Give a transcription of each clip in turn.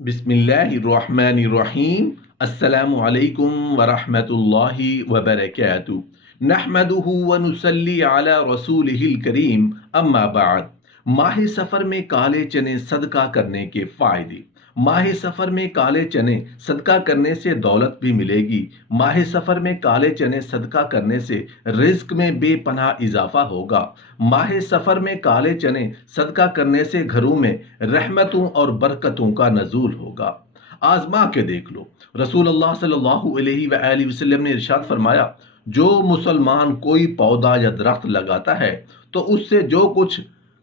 बिस्मिल्लाहिर्रहमानिर्रहीम। अस्सलामु अलैकुम वरहमतुल्लाहि वबरकातुहू। नहमदुहु व नुसल्ली अला रसूलिहिल करीम, अम्मा बाद। माह सफ़र में काले चने सदका करने के फ़ायदे। माह सफ़र में काले चने सदका करने से दौलत भी मिलेगी। माह सफ़र में काले चने सदका करने से रिज़्क में बेपनाह इजाफा होगा। माह सफ़र में काले चने सदका करने से घरों में रहमतों और बरकतों का नज़ूल होगा। आजमा के देख लो। रसूलुल्लाह सल्लल्लाहु अलैहि वसल्लम ने इरशाद फरमाया, जो मुसलमान कोई पौधा या दरख्त लगाता है तो उससे जो कुछ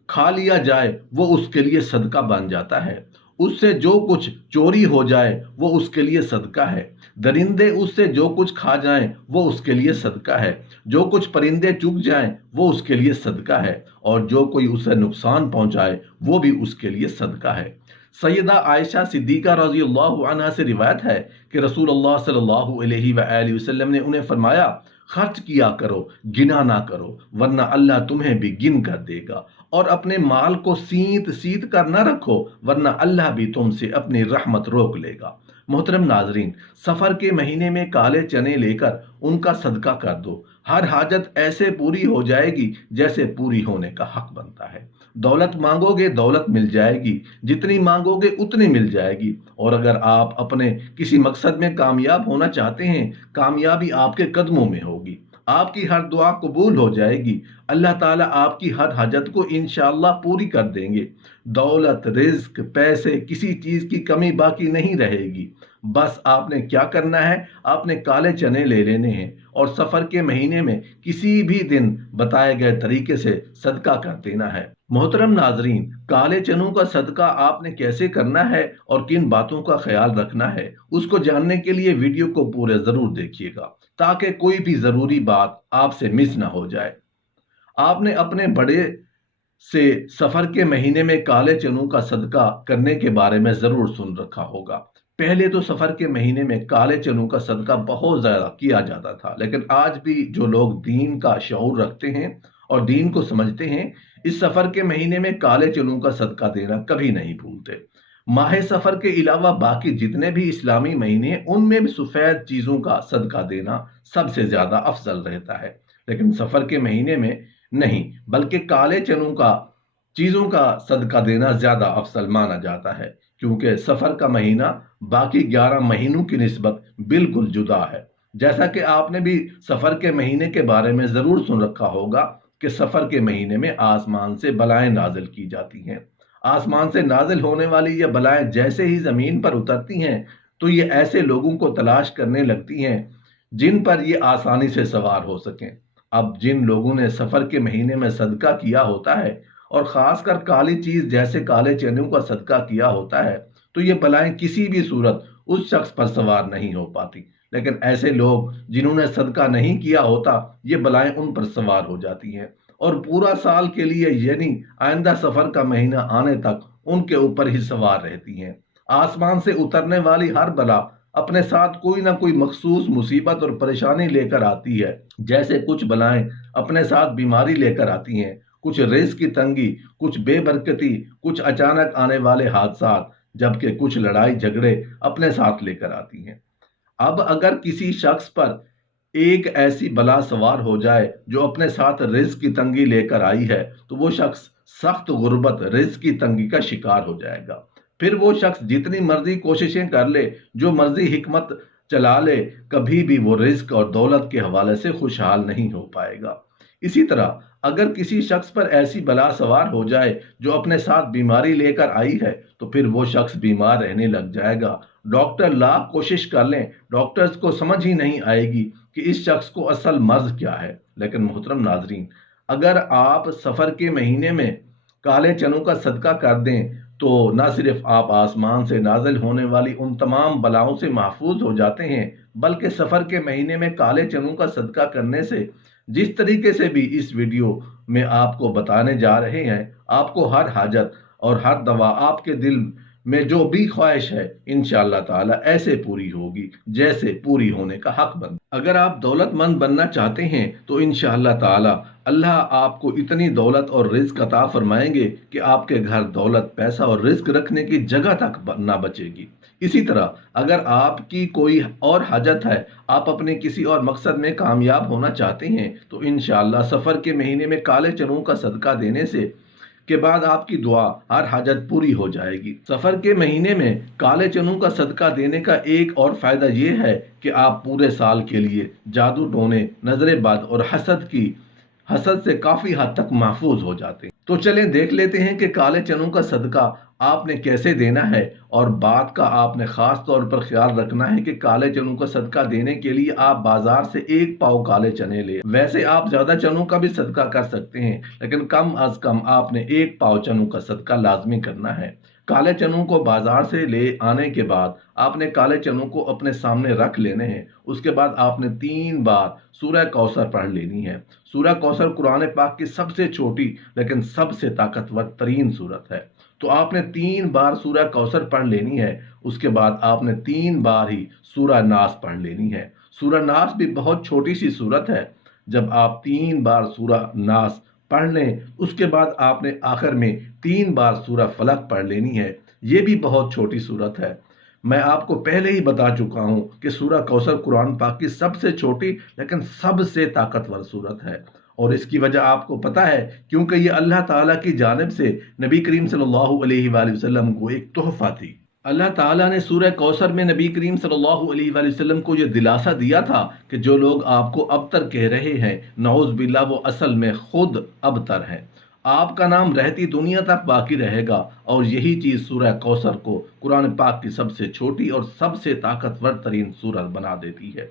खा लिया जाए वो उसके लिए सदका बन जाता है। उससे जो कुछ चोरी हो जाए वो उसके लिए सदका है। दरिंदे उससे जो कुछ खा जाएं वो उसके लिए सदका है। जो कुछ परिंदे चुग जाएं वो उसके लिए सदका है। और जो कोई उसे नुकसान पहुंचाए वो भी उसके लिए सदका है। सैयदा आयशा सिद्दीका रज़ियल्लाहु अन्हा से रिवायत है कि रसूलुल्लाह सल्लल्लाहु अलैहि वसल्लम ने उन्हें फरमाया, खर्च किया करो, गिना ना करो, वरना अल्लाह तुम्हें भी गिन कर देगा। और अपने माल को सींत सीत कर न रखो, वरना अल्लाह भी तुमसे अपनी रहमत रोक लेगा। मोहतरम नाजरीन, सफ़र के महीने में काले चने लेकर उनका सदका कर दो। हर हाजत ऐसे पूरी हो जाएगी जैसे पूरी होने का हक बनता है। दौलत मांगोगे दौलत मिल जाएगी, जितनी मांगोगे उतनी मिल जाएगी। और अगर आप अपने किसी मकसद में कामयाब होना चाहते हैं, कामयाबी आपके कदमों में होगी। आपकी हर दुआ कबूल हो जाएगी। अल्लाह ताला आपकी हर हाजत को इंशाअल्लाह पूरी कर देंगे। दौलत, रिज्क, पैसे, किसी चीज़ की कमी बाकी नहीं रहेगी। बस आपने क्या करना है, आपने काले चने ले लेने हैं और सफ़र के महीने में किसी भी दिन बताए गए तरीके से सदका कर देना है। मोहतरम नाजरीन, काले चनों का सदका आपने कैसे करना है और किन बातों का ख्याल रखना है, उसको जानने के लिए वीडियो को पूरे ज़रूर देखिएगा, ताकि कोई भी ज़रूरी बात आपसे मिस ना हो जाए। आपने अपने बड़े से सफर के महीने में काले चनों का सदका करने के बारे में जरूर सुन रखा होगा। पहले तो सफर के महीने में काले चनों का सदका बहुत ज्यादा किया जाता था, लेकिन आज भी जो लोग दीन का शऊर रखते हैं और दीन को समझते हैं, इस सफर के महीने में काले चनों का सदका देना कभी नहीं भूलते। माह सफर के अलावा बाकी जितने भी इस्लामी महीने हैं, उनमें भी सफेद चीजों का सदका देना सबसे ज्यादा अफजल रहता है, लेकिन सफर के महीने में नहीं, बल्कि काले चनों का चीजों का सदका देना ज्यादा अफसल माना जाता है, क्योंकि सफर का महीना बाकी 11 महीनों की निस्बत बिल्कुल जुदा है। जैसा कि आपने भी सफर के महीने के बारे में जरूर सुन रखा होगा कि सफर के महीने में आसमान से बलाएं नाजिल की जाती हैं। आसमान से नाजिल होने वाली ये बलाएं जैसे ही जमीन पर उतरती हैं तो ये ऐसे लोगों को तलाश करने लगती हैं जिन पर ये आसानी से सवार हो सकें। अब जिन लोगों ने सफर के महीने में सदका किया होता है और खासकर काली चीज जैसे काले चनों का सदका किया होता है, तो ये बलाएं किसी भी सूरत उस शख्स पर सवार नहीं हो पाती। लेकिन ऐसे लोग जिन्होंने सदका नहीं किया होता, ये बलाएं उन पर सवार हो जाती हैं और पूरा साल के लिए, यानी आइंदा सफर का महीना आने तक उनके ऊपर ही सवार रहती हैं। आसमान से उतरने वाली हर बला अपने साथ कोई ना कोई मखसूस मुसीबत और परेशानी लेकर आती है। जैसे कुछ बलाएं अपने साथ बीमारी लेकर आती हैं, कुछ रिज़्क की तंगी, कुछ बेबरकती, कुछ अचानक आने वाले हादसात, जबकि कुछ लड़ाई झगड़े अपने साथ लेकर आती हैं। अब अगर किसी शख्स पर एक ऐसी बला सवार हो जाए जो अपने साथ रिज़्क की तंगी लेकर आई है, तो वो शख्स सख्त गुर्बत, रिज़्क की तंगी का शिकार हो जाएगा। फिर वो शख्स जितनी मर्जी कोशिशें कर ले, जो मर्जी हिकमत चला ले, कभी भी वो रिज़्क और दौलत के हवाले से खुशहाल नहीं हो पाएगा। इसी तरह अगर किसी शख्स पर ऐसी बला सवार हो जाए जो अपने साथ बीमारी लेकर आई है, तो फिर वो शख्स बीमार रहने लग जाएगा। डॉक्टर लाख कोशिश कर लें, डॉक्टर्स को समझ ही नहीं आएगी कि इस शख्स को असल मर्ज क्या है। लेकिन मोहतरम नाजरीन, अगर आप सफ़र के महीने में काले चनों का सदका कर दें तो न सिर्फ आप आसमान से नाजिल होने वाली उन तमाम बलाओं से महफूज हो जाते हैं, बल्कि सफ़र के महीने में काले चनों का सदका करने से, जिस तरीके से भी इस वीडियो में आपको बताने जा रहे हैं, आपको हर हाजत और हर दवा आपके दिल में जो भी ख्वाहिश है इंशाअल्लाह ताला ऐसे पूरी होगी जैसे पूरी होने का हक बनता। अगर आप दौलतमंद बनना चाहते हैं तो इंशाअल्लाह ताला اللہ آپ کو اتنی دولت اور رزق عطا فرمائیں گے کہ آپ کے گھر دولت، پیسہ اور رزق رکھنے کی جگہ تک نہ بچے گی۔ اسی طرح اگر آپ کی کوئی اور حاجت ہے، آپ اپنے کسی اور مقصد میں کامیاب ہونا چاہتے ہیں، تو انشاءاللہ سفر کے مہینے میں کالے چنوں کا صدقہ دینے سے کے بعد آپ کی دعا ہر حاجت پوری ہو جائے گی۔ سفر کے مہینے میں کالے چنوں کا صدقہ دینے کا ایک اور فائدہ یہ ہے کہ آپ پورے سال کے لیے جادو ٹونے، نظر بد اور حسد سے کافی حد تک محفوظ ہو جاتے ہیں۔ تو چلیں دیکھ لیتے ہیں کہ کالے چنوں کا صدقہ آپ نے کیسے دینا ہے، اور بات کا آپ نے خاص طور پر خیال رکھنا ہے کہ کالے چنوں کا صدقہ دینے کے لیے آپ بازار سے 1 پاؤ کالے چنے لیں۔ ویسے آپ زیادہ چنوں کا بھی صدقہ کر سکتے ہیں، لیکن کم از کم آپ نے 1 پاؤ چنوں کا صدقہ لازمی کرنا ہے۔ کالے چنوں کو بازار سے لے آنے کے بعد آپ نے کالے چنوں کو اپنے سامنے رکھ لینے ہیں۔ اس کے بعد آپ نے 3 بار سورہ کوثر پڑھ لینی ہے۔ سورہ کوثر قرآن پاک کی سب سے چھوٹی لیکن سب سے طاقتور ترین سورت ہے، تو آپ نے 3 بار سورہ کوثر پڑھ لینی ہے۔ اس کے بعد آپ نے 3 بار ہی سورہ ناس پڑھ لینی ہے۔ سورہ ناس بھی بہت چھوٹی سی سورت ہے۔ جب آپ 3 بار سورہ ناس پڑھ لیں، اس کے بعد آپ نے آخر میں 3 بار سورہ فلق پڑھ لینی ہے۔ یہ بھی بہت چھوٹی سورت ہے۔ میں آپ کو پہلے ہی بتا چکا ہوں کہ سورہ کوثر قرآن پاک کی سب سے چھوٹی لیکن سب سے طاقتور سورت ہے، اور اس کی وجہ آپ کو پتہ ہے، کیونکہ یہ اللہ تعالیٰ کی جانب سے نبی کریم صلی اللہ علیہ وآلہ وسلم کو ایک تحفہ تھی۔ اللہ تعالیٰ نے سورہ کوثر میں نبی کریم صلی اللہ علیہ وآلہ وسلم کو یہ دلاسا دیا تھا کہ جو لوگ آپ کو ابتر کہہ رہے ہیں، نعوذ باللہ وہ اصل میں خود ابتر ہیں۔ آپ کا نام رہتی دنیا تک باقی رہے گا، اور یہی چیز سورہ کوثر کو قرآن پاک کی سب سے چھوٹی اور سب سے طاقتور ترین سورت بنا دیتی ہے۔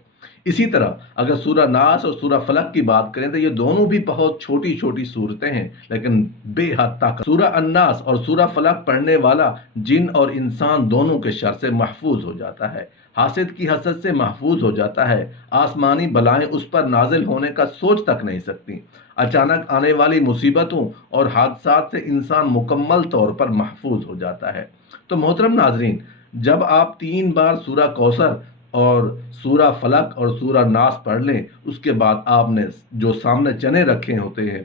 اسی طرح اگر سورہ ناس اور سورہ فلق کی بات کریں تو یہ دونوں بھی بہت چھوٹی چھوٹی سورتیں ہیں، لیکن بے حد طاقت۔ سورہ الناس اور سورہ فلق پڑھنے والا جن اور انسان دونوں کے شر سے محفوظ ہو جاتا ہے، حاسد کی حسد سے محفوظ ہو جاتا ہے، آسمانی بلائیں اس پر نازل ہونے کا سوچ تک نہیں سکتی، اچانک آنے والی مصیبتوں اور حادثات سے انسان مکمل طور پر محفوظ ہو جاتا ہے۔ تو محترم ناظرین، جب آپ 3 بار سورہ کوثر اور سورہ فلق اور سورہ ناس پڑھ لیں، اس کے بعد آپ نے جو سامنے چنے رکھے ہوتے ہیں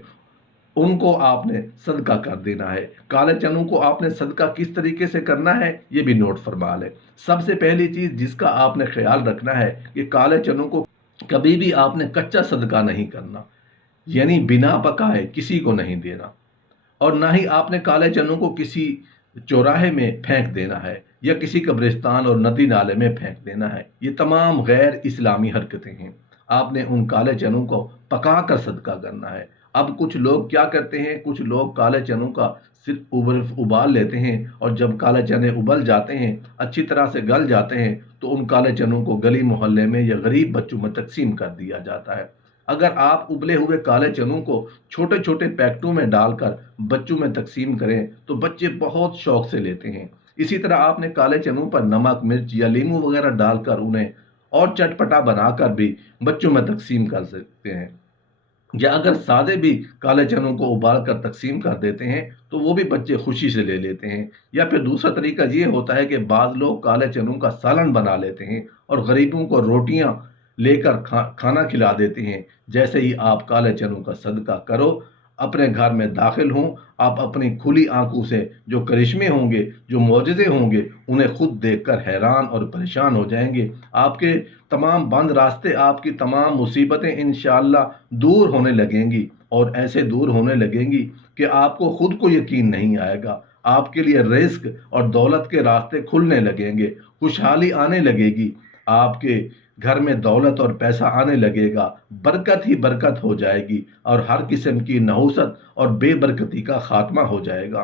ان کو آپ نے صدقہ کر دینا ہے۔ کالے چنوں کو آپ نے صدقہ کس طریقے سے کرنا ہے یہ بھی نوٹ فرما لیں۔ سب سے پہلی چیز جس کا آپ نے خیال رکھنا ہے کہ کالے چنوں کو کبھی بھی آپ نے کچا صدقہ نہیں کرنا، یعنی بنا پکائے کسی کو نہیں دینا، اور نہ ہی آپ نے کالے چنوں کو کسی چوراہے میں پھینک دینا ہے یا کسی قبرستان اور ندی نالے میں پھینک دینا ہے۔ یہ تمام غیر اسلامی حرکتیں ہیں۔ آپ نے ان کالے چنوں کو پکا کر صدقہ کرنا ہے۔ اب کچھ لوگ کیا کرتے ہیں، کچھ لوگ کالے چنوں کا صرف ابال لیتے ہیں، اور جب کالے چنے ابل جاتے ہیں، اچھی طرح سے گل جاتے ہیں، تو ان کالے چنوں کو گلی محلے میں یا غریب بچوں میں تقسیم کر دیا جاتا ہے۔ اگر آپ ابلے ہوئے کالے چنوں کو چھوٹے چھوٹے پیکٹوں میں ڈال کر بچوں میں تقسیم کریں تو بچے بہت شوق سے لیتے ہیں۔ اسی طرح آپ نے کالے چنوں پر نمک، مرچ یا لیموں وغیرہ ڈال کر انہیں اور چٹپٹا بنا کر بھی بچوں میں تقسیم کر سکتے ہیں، یا اگر سادے بھی کالے چنوں کو ابال کر تقسیم کر دیتے ہیں تو وہ بھی بچے خوشی سے لے لیتے ہیں۔ یا پھر دوسرا طریقہ یہ ہوتا ہے کہ بعض لوگ کالے چنوں کا سالن بنا لیتے ہیں اور غریبوں کو روٹیاں لے کر کھانا کھلا دیتے ہیں۔ جیسے ہی آپ کالے چنوں کا صدقہ کرو، اپنے گھر میں داخل ہوں، آپ اپنی کھلی آنکھوں سے جو کرشمے ہوں گے، جو معجزے ہوں گے، انہیں خود دیکھ کر حیران اور پریشان ہو جائیں گے۔ آپ کے تمام بند راستے، آپ کی تمام مصیبتیں انشاءاللہ دور ہونے لگیں گی، اور ایسے دور ہونے لگیں گی کہ آپ کو خود کو یقین نہیں آئے گا۔ آپ کے لیے رزق اور دولت کے راستے کھلنے لگیں گے، خوشحالی آنے لگے گی، آپ کے گھر میں دولت اور پیسہ آنے لگے گا، برکت ہی برکت ہو جائے گی، اور ہر قسم کی نحوست اور بے برکتی کا خاتمہ ہو جائے گا۔